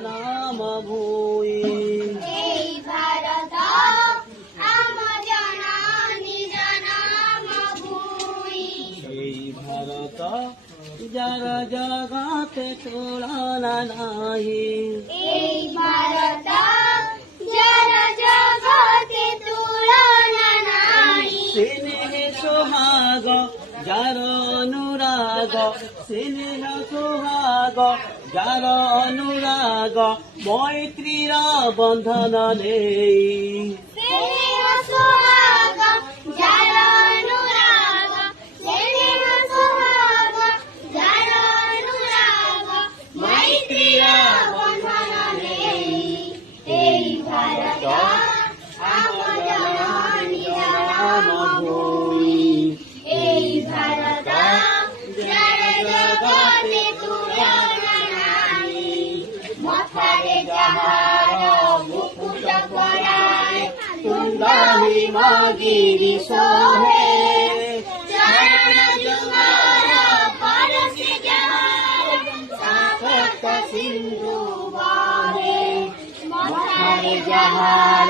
নাম ভূই এই ভারত আম জননী নাম ভূই এই ভারত যার জগতে তুলনা নাহি এই ভারত যার জগতে তুলনা নাই স্নেহ সোহাগ যার অনুরাগ স্নেহ সোহাগ যার অনুরাগ মৈত্রীর বন্ধন নেই স্নেহ সোহাগ যার অনুরাগ স্নেহ সোহাগ যার অনুরাগ মৈত্রীর বন্ধন নেই এই ভারত আম জননী নাম ভূই এই ভারত যার জগতে তুলনা নাই মাথারে যাহার মুকুট পরায় তুন্দাহি মাগিরি সোহে চরণ যুগল পরশে যাহার সাপট সিন্ধু বহে মাথারে যাহার